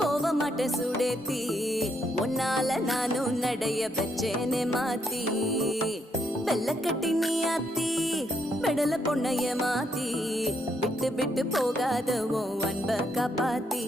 போக மாட்டேன் சுடேத்தி உன்னால நானும் நடைய வச்சேனே மாத்தி வெள்ள கட்டி நீ ஆத்தி பெடல பொண்ணைய மாத்தி விட்டு விட்டு போகாத உன் அன்ப காப்பாத்தி